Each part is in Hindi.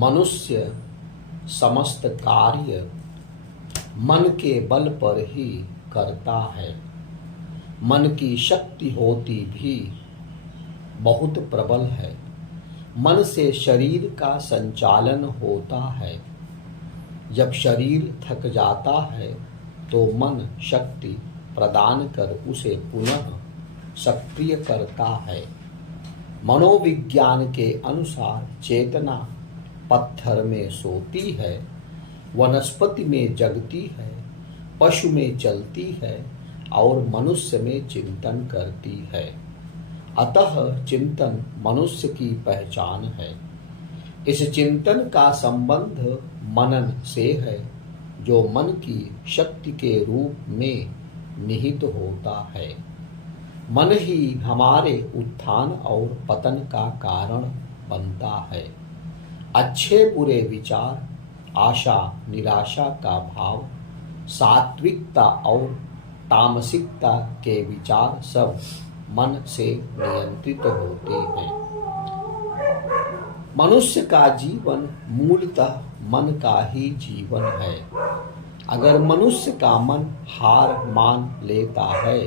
मनुष्य समस्त कार्य मन के बल पर ही करता है। मन की शक्ति होती भी बहुत प्रबल है। मन से शरीर का संचालन होता है। जब शरीर थक जाता है तो मन शक्ति प्रदान कर उसे पुनः सक्रिय करता है। मनोविज्ञान के अनुसार चेतना पत्थर में सोती है, वनस्पति में जगती है, पशु में चलती है और मनुष्य में चिंतन करती है। अतः चिंतन मनुष्य की पहचान है। इस चिंतन का संबंध मनन से है, जो मन की शक्ति के रूप में निहित होता है। मन ही हमारे उत्थान और पतन का कारण बनता है। अच्छे बुरे विचार, आशा निराशा का भाव, सात्विकता और तामसिकता के विचार सब मन से नियंत्रित होते हैं। मनुष्य का जीवन मूलतः मन का ही जीवन है। अगर मनुष्य का मन हार मान लेता है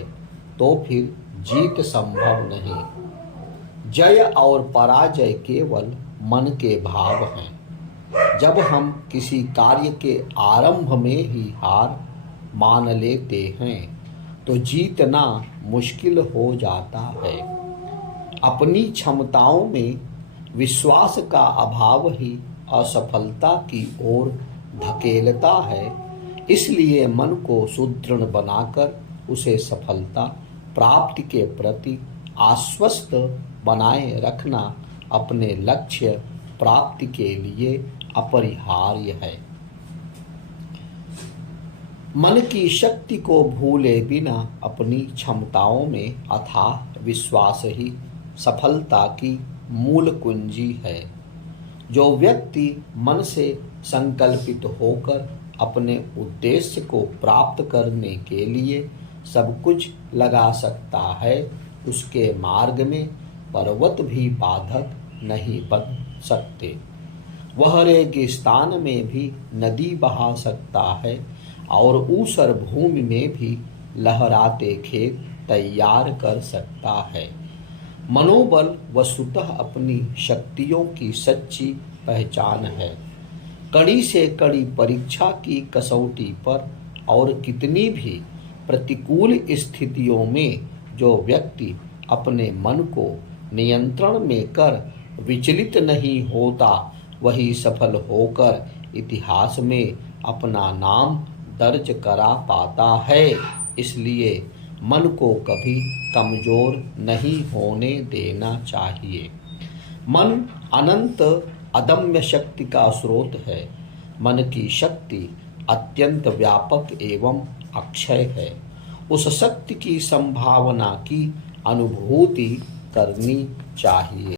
तो फिर जीत संभव नहीं। जय और पराजय केवल मन के भाव हैं। जब हम किसी कार्य के आरंभ में ही हार मान लेते हैं तो जीतना मुश्किल हो जाता है। अपनी क्षमताओं में विश्वास का अभाव ही असफलता की ओर धकेलता है। इसलिए मन को सुदृढ़ बनाकर उसे सफलता प्राप्ति के प्रति आश्वस्त बनाए रखना अपने लक्ष्य प्राप्ति के लिए अपरिहार्य है। मन की शक्ति को भूले बिना अपनी क्षमताओं में अथाह विश्वास ही सफलता की मूल कुंजी है। जो व्यक्ति मन से संकल्पित होकर अपने उद्देश्य को प्राप्त करने के लिए सब कुछ लगा सकता है, उसके मार्ग में पर्वत भी बाधक नहीं बन सकते। वह रेगिस्तान में भी नदी बहा सकता है और ऊसर भूमि में भी लहराते खेत तैयार कर सकता है। मनोबल वस्तुतः अपनी शक्तियों की सच्ची पहचान है। कड़ी से कड़ी परीक्षा की कसौटी पर और कितनी भी प्रतिकूल स्थितियों में जो व्यक्ति अपने मन को नियंत्रण में कर विचलित नहीं होता, वही सफल होकर इतिहास में अपना नाम दर्ज करा पाता है। इसलिए मन को कभी कमजोर नहीं होने देना चाहिए। मन अनंत अदम्य शक्ति का स्रोत है। मन की शक्ति अत्यंत व्यापक एवं अक्षय है। उस शक्ति की संभावना की अनुभूति करनी चाहिए।